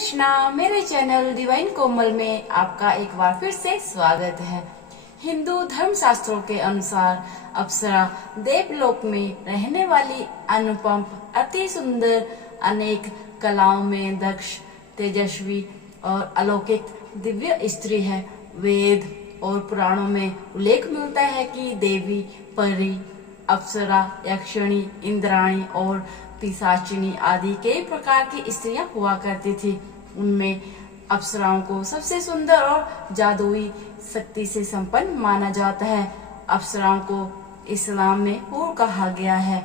कृष्णा। मेरे channel divine कोमल में आपका एक बार फिर से स्वागत है। हिंदू धर्म शास्त्रों के अनुसार अप्सरा देवलोक में रहने वाली अनुपम, अति सुंदर, अनेक कलाओं में दक्ष, तेजस्वी और अलौकिक दिव्य स्त्री है। वेद और पुराणों में उल्लेख मिलता है कि देवी, परी, अप्सरा, यक्षिणी, इंद्राणी और पिशाचिनी आदि कई प्रकार की स्त्रियां हुआ करती थी। उनमें अप्सराओं को सबसे सुंदर और जादुई शक्ति से संपन्न माना जाता है। अप्सराओं को इस्लाम में हूर कहा गया है।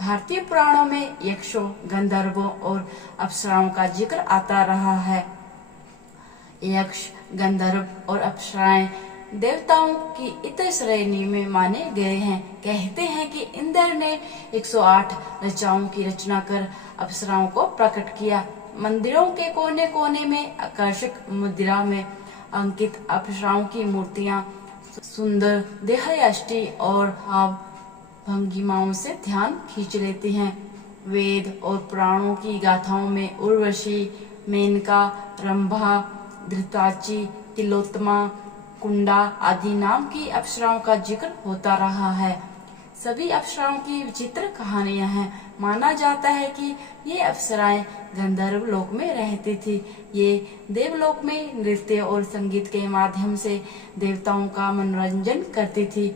भारतीय पुराणों में यक्षों, गंधर्वों और अप्सराओं का जिक्र आता रहा है। यक्ष, गंधर्व और अप्सराएं देवताओं की इतर श्रेणी में माने गए हैं। कहते हैं कि इंद्र ने 108 ऋचाओं की रचना कर अप्सराओं को प्रकट किया। मंदिरों के कोने कोने में आकर्षक मुद्रा में अंकित अप्सराओं की मूर्तियां सुंदर देहयष्टि और भाव भंगिमाओं से ध्यान खींच लेती हैं। वेद और पुराणों की गाथाओं में उर्वशी, मेनका, रंभा, धृताची, तिलोत्तमा, कुंडा आदि नाम की अप्सराओं का जिक्र होता रहा है। सभी अप्सराओं की विचित्र कहानियां हैं। माना जाता है कि ये अप्सराएं गंधर्व लोक में रहती थी। ये देवलोक में नृत्य और संगीत के माध्यम से देवताओं का मनोरंजन करती थी।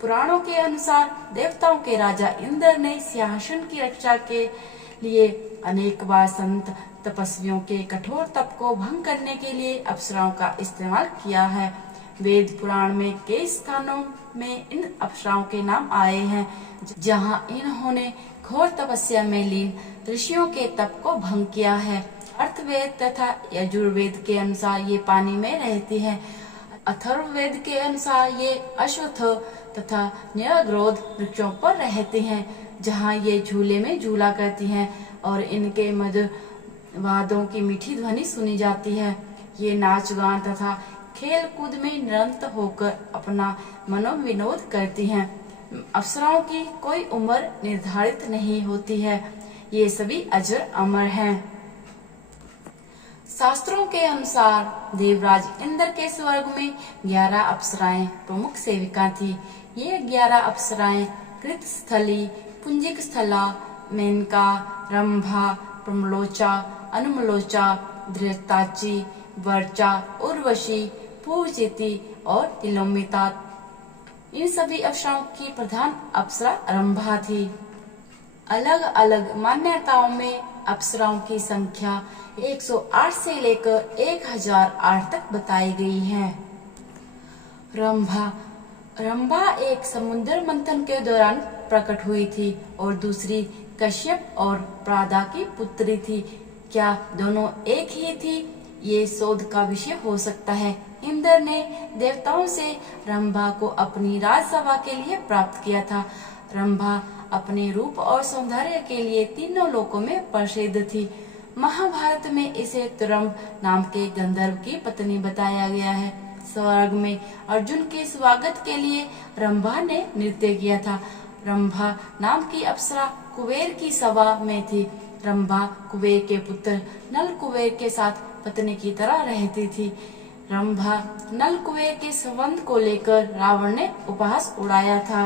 पुराणों के अनुसार देवताओं के राजा इंद्र ने सिंहासन की रक्षा के लिए अनेक बार संत तपस्वियों के कठोर तप को भंग करने के लिए अप्सराओं का इस्तेमाल किया है। वेद पुराण में कई स्थानों में इन अप्सराओं के नाम आए हैं, जहां इन्होंने घोर तपस्या में लीन ऋषियों के तप को भंग किया है। अर्थवेद तथा यजुर्वेद के अनुसार ये पानी में रहती हैं। अथर्ववेद के अनुसार ये अश्वत्थ तथा न्यग्रोध वृक्षों पर रहती हैं, जहां ये झूले में झूला करती हैं और इनके मधुर वादों की मीठी ध्वनि सुनी जाती है। ये नाच गान तथा खेल कूद में निरंतर होकर अपना मनोविनोद करती हैं। अप्सराओं की कोई उम्र निर्धारित नहीं होती है। ये सभी अजर अमर हैं। शास्त्रों के अनुसार देवराज इंद्र के स्वर्ग में 11 अप्सराएं प्रमुख सेविका थी। ये 11 अप्सराएं कृतस्थली, पुंजिक स्थला, मेनका, रंभा, प्रमलोचा, अनुमलोचा, धृताची, वर्चा, उर्वशी, पूर्वचिति और तिलोमिता। इन सभी अप्सराओं की प्रधान अप्सरा रंभा थी। अलग अलग मान्यताओं में अप्सराओं की संख्या 108 से लेकर 1008 तक बताई गई है। रंभा एक समुद्र मंथन के दौरान प्रकट हुई थी और दूसरी कश्यप और प्रादा की पुत्री थी। क्या दोनों एक ही थी? ये शोध का विषय हो सकता है। इंद्र ने देवताओं से रंभा को अपनी राजसभा के लिए प्राप्त किया था। रंभा अपने रूप और सौंदर्य के लिए तीनों लोकों में प्रसिद्ध थी। महाभारत में इसे तुरंब नाम के गंधर्व की पत्नी बताया गया है। स्वर्ग में अर्जुन के स्वागत के लिए रंभा ने नृत्य किया था। रंभा नाम की अप्सरा कुबेर की सभा में थी। रंभा कुबेर के पुत्र नल कुबेर के साथ पत्नी की तरह रहती थी। रंभा नल कुबेर के संबंध को लेकर रावण ने उपहास उड़ाया था।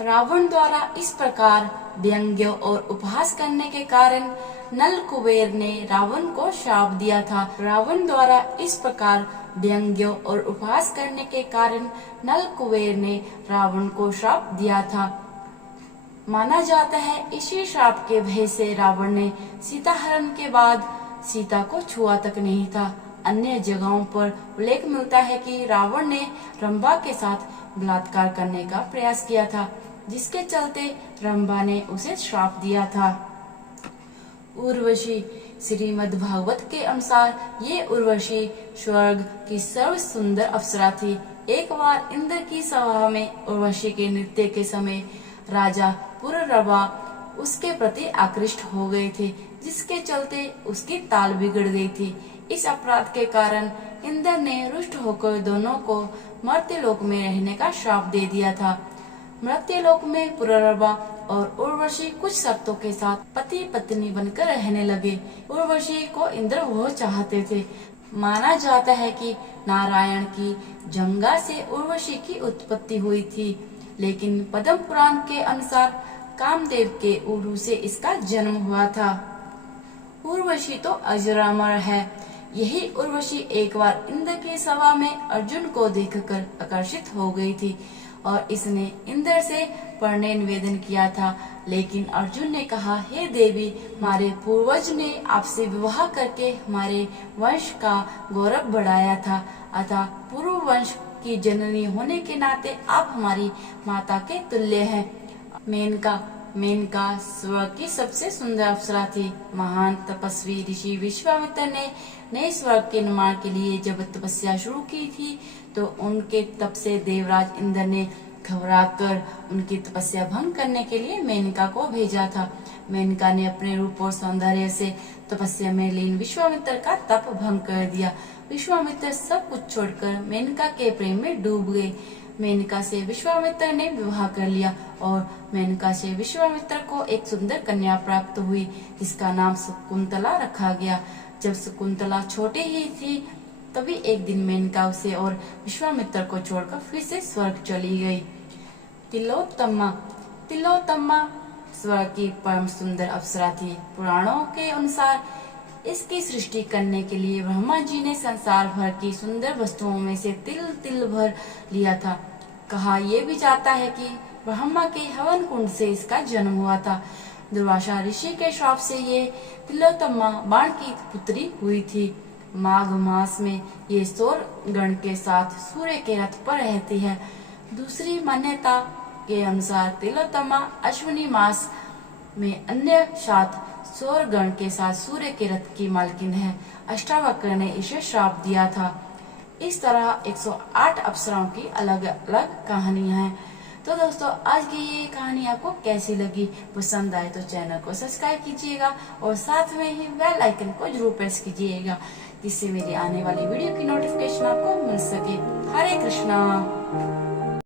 रावण द्वारा इस प्रकार व्यंग्य और उपहास करने के कारण नल कुबेर ने रावण को श्राप दिया था। रावण द्वारा इस प्रकार व्यंग्य और उपहास करने के कारण नल कुबेर ने रावण को श्राप दिया था। माना जाता है इसी श्राप के भय से रावण ने सीता हरण के बाद सीता को छुआ तक नहीं था। अन्य जगहों पर उल्लेख मिलता है कि रावण ने रंभा के साथ बलात्कार करने का प्रयास किया था, जिसके चलते रंभा ने उसे श्राप दिया था। उर्वशी श्रीमद् भागवत के अनुसार ये उर्वशी स्वर्ग की सर्व सुंदर अप्सरा थी। एक बार इंद्र की सभा में उर्वशी के नृत्य के समय राजा पुररवा उसके प्रति आकृष्ट हो गए थे, जिसके चलते उसकी ताल बिगड़ गई थी। इस अपराध के कारण इंद्र ने रुष्ट होकर दोनों को मर्त्यलोक में रहने का श्राप दे दिया था। मर्त्यलोक में पुररवा और उर्वशी कुछ शर्तों के साथ पति पत्नी बनकर रहने लगे। उर्वशी को इंद्र बहुत चाहते थे। माना जाता है कि नारायण की जंगा से उर्वशी की उत्पत्ति हुई थी, लेकिन पद्म पुराण के अनुसार कामदेव के ऊरु से इसका जन्म हुआ था। उर्वशी तो अजरामर है। यही उर्वशी एक बार इंद्र की सभा में अर्जुन को देखकर आकर्षित हो गई थी और इसने इंद्र से प्रणय निवेदन किया था, लेकिन अर्जुन ने कहा, हे देवी, हमारे पूर्वज ने आपसे विवाह करके हमारे वंश का गौरव बढ़ाया था, अतः पूर्व वंश की जननी होने के नाते आप हमारी माता के तुल्य हैं। मेनका स्वर्ग की सबसे सुंदर अप्सरा थी। महान तपस्वी ऋषि विश्वामित्र ने नए स्वर्ग के निर्माण के लिए जब तपस्या शुरू की थी, तो उनके तप से देवराज इंद्र ने घबराकर उनकी तपस्या भंग करने के लिए मेनका को भेजा था। मेनका ने अपने रूप और सौंदर्य से तपस्या में लीन विश्वामित्र का तप भंग कर दिया। विश्वामित्र सब कुछ छोड़कर मेनका के प्रेम में डूब गए। मेनका से विश्वामित्र ने विवाह कर लिया और मेनका से विश्वामित्र को एक सुंदर कन्या प्राप्त हुई, जिसका नाम शकुंतला रखा गया। जब शकुंतला छोटी ही थी, तभी एक दिन मेनका उसे और विश्वामित्र को छोड़कर फिर से स्वर्ग चली गई। तिलोत्तमा स्वर्ग की परम सुंदर अप्सरा थी। पुराणों के अनुसार इसकी सृष्टि करने के लिए ब्रह्मा जी ने संसार भर की सुंदर वस्तुओं में से तिल तिल भर लिया था। कहा यह भी जाता है कि ब्रह्मा के हवन कुंड से इसका जन्म हुआ था। दुर्वासा ऋषि के श्राप से ये तिलोत्तमा बाण की पुत्री हुई थी। माघ मास में ये सौर गण के साथ सूर्य के रथ पर रहती है। दूसरी मान्यता के अनुसार तिलोत्तमा अश्विनी मास में अन्य सात सौर गण के साथ सूर्य के रथ की मालकिन है। अष्टावक्र ने इसे श्राप दिया था। इस तरह 108 अप्सराओं की अलग अलग कहानियां हैं। तो दोस्तों, आज की ये कहानी आपको कैसी लगी? पसंद आए तो चैनल को सब्सक्राइब कीजिएगा और साथ में ही बेल आइकन को जरूर प्रेस कीजिएगा, जिससे मेरी आने वाली वीडियो की नोटिफिकेशन आपको मिल सके। हरे कृष्णा।